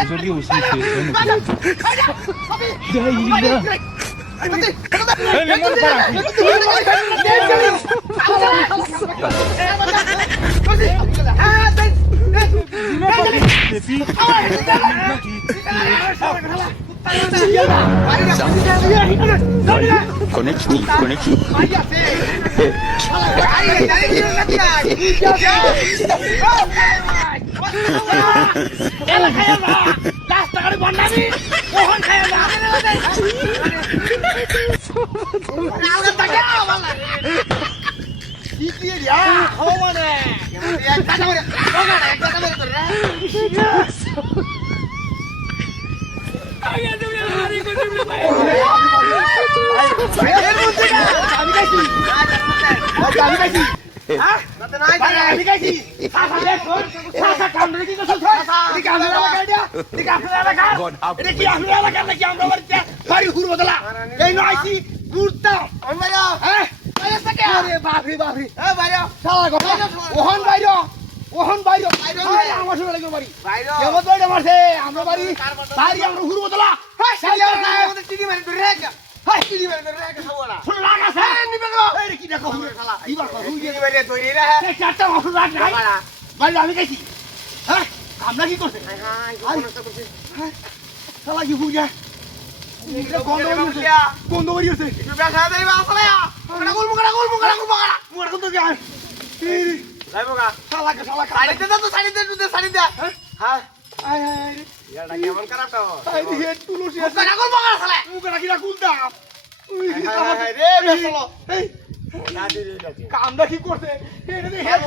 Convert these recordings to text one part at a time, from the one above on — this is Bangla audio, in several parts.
Aujourd'hui aussi, c'est Connecti. ওহন বাইরে আমার শুনে লাগবে বাড়ি কেমন বাইরে মারছে আমরা বাড়ি বাড়ি আমরা ঘুরবো তোলা চিনি মারি ধরে রেখা চিনি মারি ধরে রেখা সবরা শুনে লাগাছে নিবে গো এই কি দেখো শালা ইবার কো চিনি মারি ধরে রে এই চারটা ওষুধ রাখ নাই বাড়ি আমি গেছি হ্যাঁ আমরা কি করছে হ্যাঁ শালা কি হুজা গন্ধ বাড়ি আছে একটু ব্যথা দেবা আসলে মুকড়া মুকড়া তো যায় যাইবগা শালা সাইড দে হ্যাঁ আয় ইয়াটা কেমন খারাপ তো আই দিকে তুলসী আছে মুকড়া মুকড়া শালা মুকড়া কিরা কুলতা হায় রে বেসলো এই না দে রে কামটা কি করতে এটা দে হায়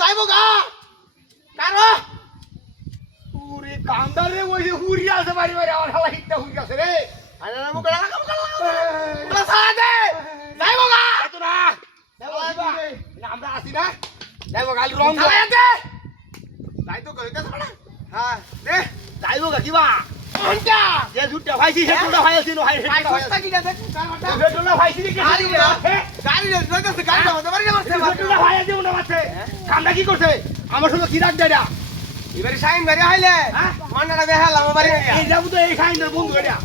যাইবগা কারো পুরি কামটা রে ওই যে হুরি আছে বাড়ি আমার শালা হিটটা হুরি আছে রে আরে মুকড়া শালা দে যাইবগা এত না আমরা আসি না যাইবো গালি রং দে যাই তো কইতা না হ্যাঁ দে যাইবো কিবা কোনটা যে জুটটা ভাইছি সেটা ভাইছি নো হাই সস্তা কি দে সেটা ভাইছি কি গাড়ি রে গাড়ি মধ্যে বাড়ি মারছে সেটা ভাইয়া দেও না মারছে কামটা কি করছে আমার সঙ্গে কি রাখ দেডা এবারে সাইন বাড়ি হইলে মান্নাটা দেখালাম বাড়ি এই যাবো তো এই সাইনের বন্ধু এটা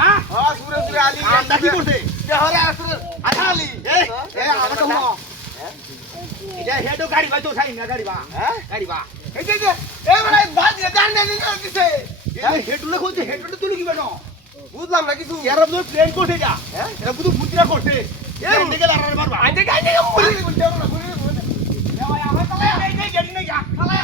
হ্যাঁ সুরে আলী কামটা কি করছে দেহরে আলী এই আমার তো এটা হেডো গাড়ি ভাই তো সাইন না গাড়ি বা হ্যাঁ গাড়ি বা এই যে এ মানে বাদ দিয়ে জান দে দিছে এই হেডুলে কইতে হেডুলে তুই কি বেনো বুঝলাম না কিছু এর তো প্লেন করতে যা হ্যাঁ এরা বুঝু মুদ্রা করতে এই দিকে লারার মারবা আইতে গাইতে মুড়ি বলতে না মুড়ি ভাই আমার তালে এই গাড়ি না যা শালা